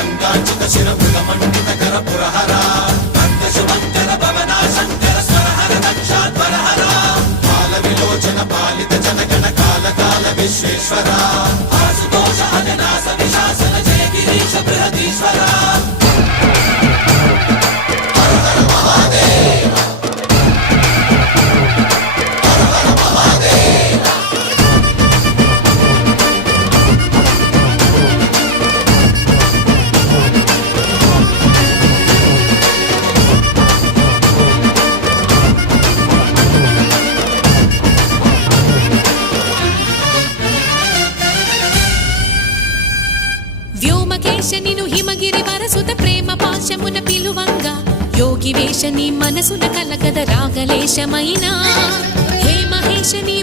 గంగాచిత శిరమృగమండిత కర పురహర శుభంకర భవనా శంకర స్వరహర దక్షాధ్వరహర బాల విలోచన పాలిత జనగణ కాల కాల విశ్వేశ్వర ఆశుతోష అజనాస విశాసన జయ గిరీశ బృహదీశ్వర హర హర మహాదేవ హర హర మహాదేవ వ్యోమకేశనిను హిమగిరి వరసుత ప్రేమ పాశమున పిలువంగా యోగి వేషని మనసున కలగద రాగలేశమైనా హే మహేశని